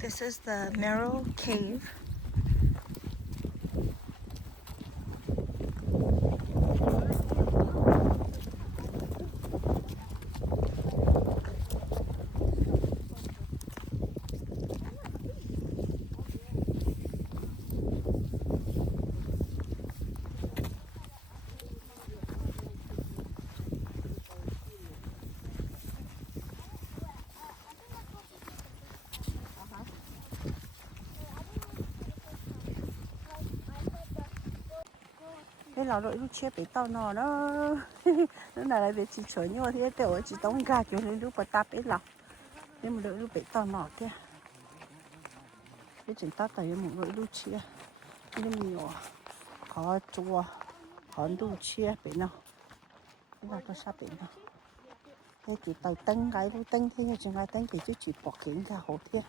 This is the Merrill Cave. Cái lò đội lúc chia bị tao nó nó là về chỉ chuẩn như thế tiểu chỉ tông gà kiểu này lúc bắt táp ấy lọc nhưng mà đội lúc bị tao nó kia cái chuyện tao tại một đội lúc chia nhưng nhiều khó chua khó lúc chia bị nào cái là có sao bị nào cái chỉ tao tăng cái lúc tăng thế nhưng chừng ai tăng thì chỉ bỏ kiến ra hậu thế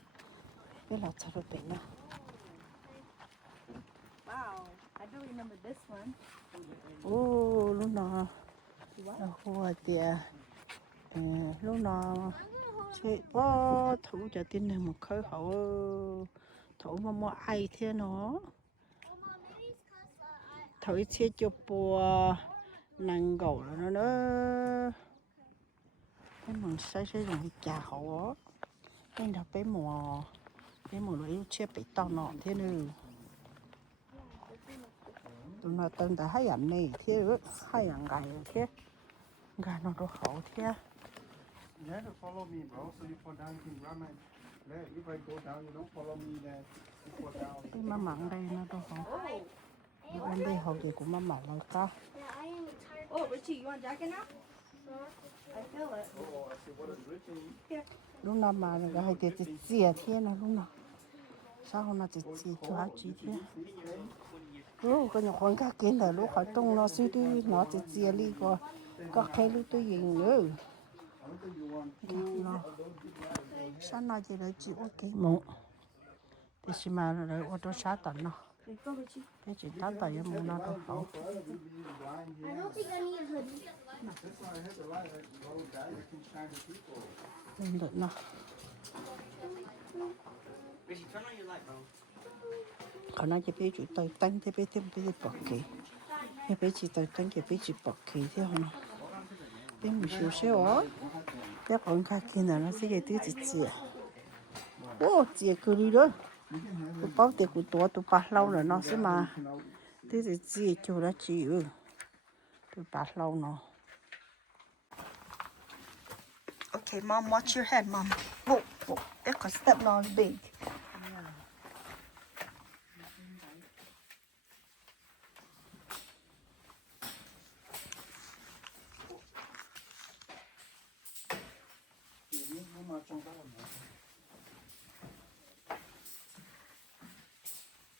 cái là sao được bị nào. Wow, I do remember this one. Oh, lúc nào là hoa tiệt, lúc nào chị có thủ cho tin này một khối hậu thủ mà mua ai thế nó thủ chia cho bùa năng gạo nó nữa cái mình xây dùng trà hậu nên là cái mùa lấy chia bị to nọ thế nữa tụi nó từng đã hay ăn này thế nữa hay ăn gà thế gà nó đồ hậu thế. You have to follow me, bro. So you fall down, you can grab my leg. If I go down, you don't follow me, then you fall down. Cái má mặn đây nó đồ hậu. Anh đây hậu gì cũng má mặn rồi có. Oh, Richie, you want jacket now? I feel it. Oh, I see. What is Richie? Lúc nào mà nó hay tiệt chia thế nó lúc nào. Sao hôm nay tiệt chia cho hai chị thế. Cái nhỏ con cá kiến là lúc khỏi tung nó suy đi nó tiệt chia đi có cái lúc tôi nhìn nữa. Nó sao nói gì đấy chị ok mụ. Thì xí mà rồi ô tô sát tận nó. Cái chuyện tao tại em muốn nó đâu hậu. I don't think I need a hoodie. Lên được nó. Còn nói cho bé chủ tôi tăng thì bé thêm bé bọc kỳ. Cái bé chỉ tôi tăng cái bé chỉ bọc kỳ thế không? Bé một số xíu á. Bé còn khác kia nào nó sẽ cái thứ gì. Ô, chị cứ đi đó. Tôi bảo tiền của tôi bảo lâu rồi nó sẽ mà thế thì gì cho nó chịu tôi bảo lâu nó. Okay, mom, watch your head, mom. Whoa, whoa, that could step on big.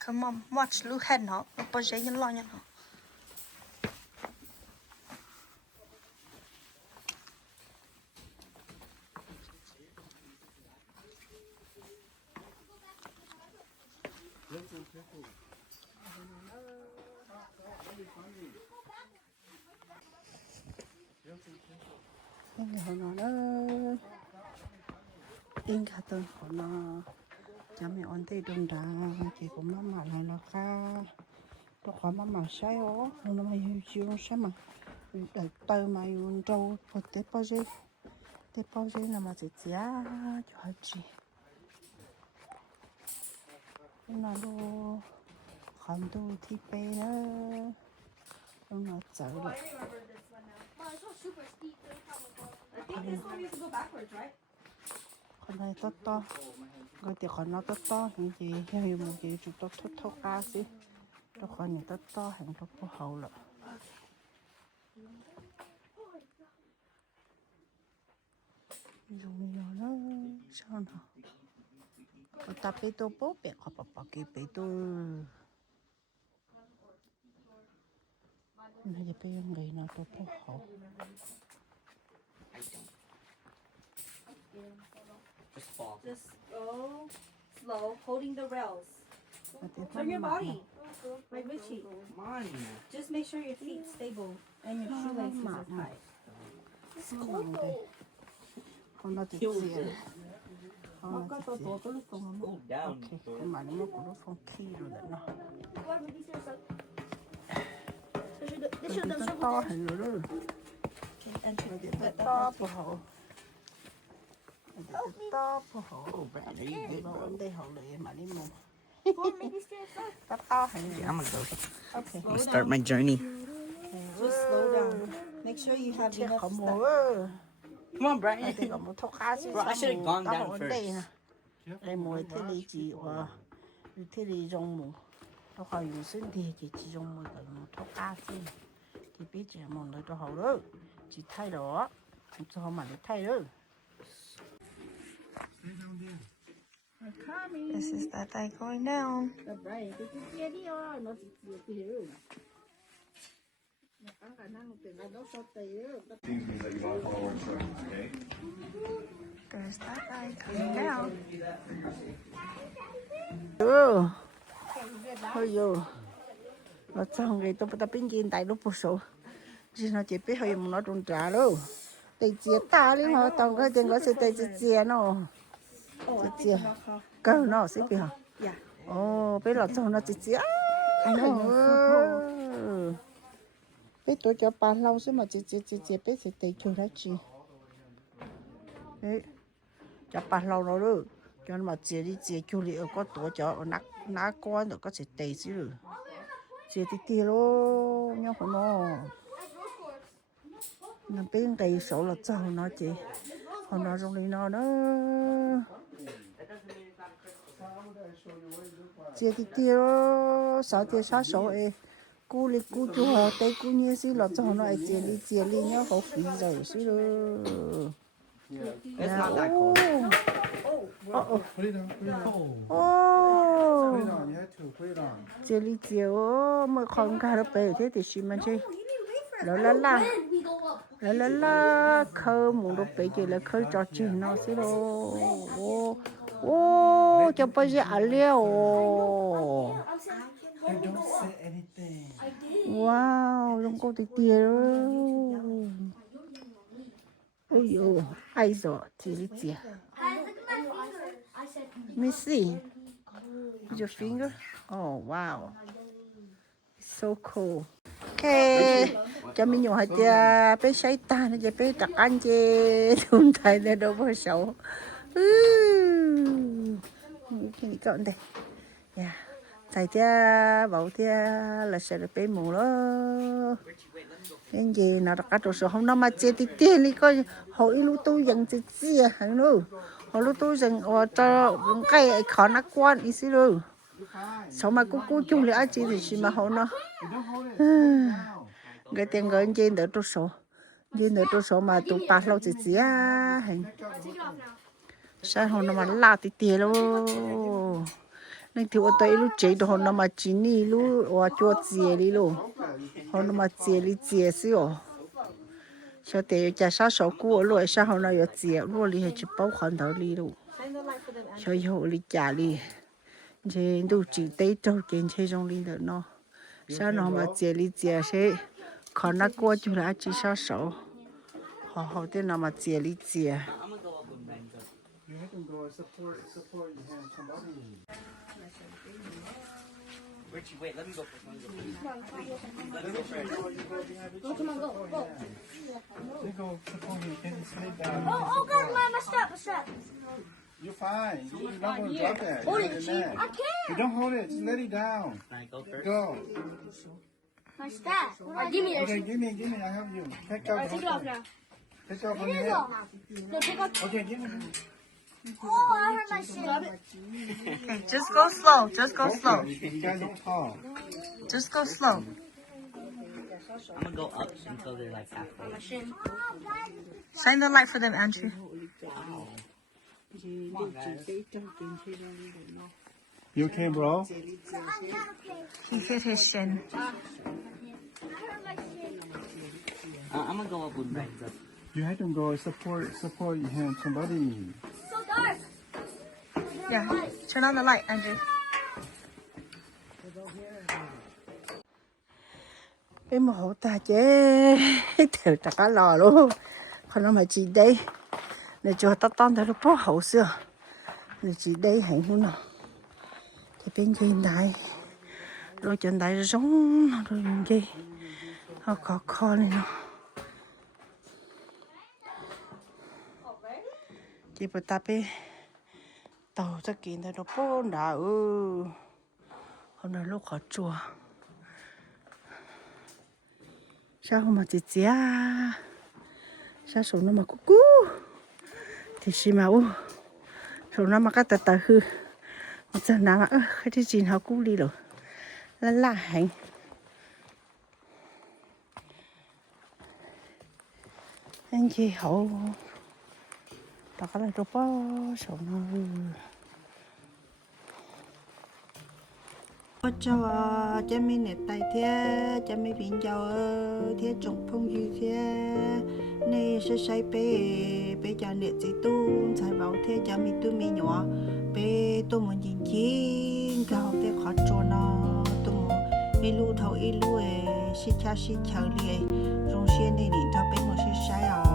Come on, watch look head nó, nó bao giờ nhân lo nhân nó. Cái nó in cả tuần của nó cha mẹ ổn định đông đá chỉ có mama này là ca tôi khỏi mama sai ó nó mà yêu chiều sao mà đợi tao mà yêu trâu có tết bao giờ là mà chỉ giá cho hai chị nó đồ còn đồ thì bé nữa nó chạy lại. Wow, it's not super steep. I think this one you have to go backwards, right? Con này tốt to gọi thì con nó tốt to những gì hay một gì chúng tôi thốt ra xí tôi con này tốt to hàng tốt có hậu rồi dùng nhiều nó sao nào tôi tập cái tôi bố bẹ họ bỏ cái bẹ tôi này giờ bây giờ người nào tôi có hậu. Just go slow, holding the rails. Turn your body, like Richie. Just make sure your feet stable and your shoelaces are tight. Con nó chỉ phong là chị Go down. ok cái mà nó cũng nó phong khi rồi đấy nó cái to hình rồi đó cái to của họ cái to của họ bạn đi để bảo anh đây họ lại mà đi mua cái to hình Yeah, I'm gonna go. ok I'll start my journey. just slow down make sure you have enough stuff Come on, Brian. thì có một thuốc khác Bro, I should have gone down đây first. nè đây mùi thế này chị và thế này trong mùa nó khỏi dùng sinh thì chỉ trong mùi cái một thuốc khác thì biết chỉ một lời cho họ đó chỉ thay đó không cho họ mà để thay đó This is that I going down. There's that I coming down. Ôi dồi. Nó xong rồi tôi bắt bên kia tại lúc bố số. Chỉ nó chỉ biết hơi nó trốn trả đâu. Tại chia ta đi mà tao có tiền có sự tại chia nó. Chia. Cơ nó sẽ bị hả? Dạ. Ồ, bây giờ xong nó chia. Ai know. Biết tôi cho bạn lâu xíu mà chia biết sẽ tới chỗ đó chị. Đấy. Cho bạn lâu rồi đó. Cho nó mà chia đi chia chỗ đi ở có tổ cho nát con được có thể tới xíu rồi. Chia tí lô nhau của nó bên cây số là cho nó chị còn nó trong đây nó nữa chia tí lô sáu tiền sáu số ấy cú li cú chua tây cú nhé xí là cho nó chia li nhau hậu phí rồi xí rồi It's not that cold. Put it on. Put it on. ô Put it on. You had to put it on. chia mà không cả được về thế thì xí mà chứ la khơi muốn được bây giờ là khơi cho chuyện nó xí đồ ô cho bây giờ ăn liều You don't say anything. wow không có tí tiền ôi dồi ai rồi thì gì me see your finger oh wow so cool okay cho mình nhỏ cho bé say ta nó cho bé đặt ăn chứ không thấy nó đâu có xấu cái con đây yeah thầy cha bảo cha là sẽ được bé mù đó nên gì nó đặt cái số không nó mà chơi thì tiền đi coi hồi lúc tôi dần thì chia hàng nữa hồi lúc tôi dần cho cái khó nát quan ý xí rồi sao mà cô chung lại chị thì chỉ mà họ nó cái tiền người trên đỡ trâu số trên đỡ trâu số mà tụ bạc lâu chỉ hành sao họ nó mà la thì tiền luôn nên thiếu tới lúc chơi đó họ nó mà chỉ ní lúc và cho tiền đi luôn họ nó mà tiền đi tiền xíu sao để cho sao số cũ rồi sao họ nó có tiền luôn đi chỉ bảo khoản đầu đi luôn sao họ đi trả đi chế đủ chỉ tới đâu kiến chế trong linh được nó sao nó mà chế li chế sẽ còn nó qua chỗ là chỉ sao số họ tên nào mà chế li chế You have to go support your hand. Somebody. Richie, wait, let me go first. Come on, go. You go support him. Can you sit down? Oh, God, my strap. You're fine. You're not going to drop that. Hold You're it, in there. I can't. You don't hold it. Just let it down. Can I go first? Go. My strap. Give me Okay, give me. I help you. Take off. Take it off now. Take off on It your is head. off. No, take off. Okay, give me. Oh, I hurt my shin. just go slow You guys don't talk. just go slow I'm gonna go up until they're like halfway. shine the light for them Andrew You okay, bro? he hit his shin I hurt my shin. I'm gonna go up with Brian. You have to go support your hand. Somebody. So dark. yeah turn on the light Andrew em mà hổ ta chứ theo trả cá lò luôn còn nó mà chỉ đây để cho tao tao thấy nó có hậu xưa rồi chỉ đây hành luôn nào thì bên trên đại rồi chân đại giống rồi dùng gì họ khó này nó chỉ phải tập đi tàu cho kín thôi nó bốn đã hôm nay lúc họ chùa sao không mà chị sao số nó mà cú thì xí mà số nó mà cái tờ hư một giờ nắng cái gì chín họ cú đi rồi là hành anh chị hậu đó là đồ bò số nó cho mình nè tay thế cho mình bình giàu thế trồng phong dư thế này sẽ say bé cho nè chỉ tu sai bảo thế cho mình tu mình nhỏ bé tu mình nhìn chín cao thế khó cho nó tu ilu thầu ilu xí cha liền rồi xí này thì thao bé một xí sai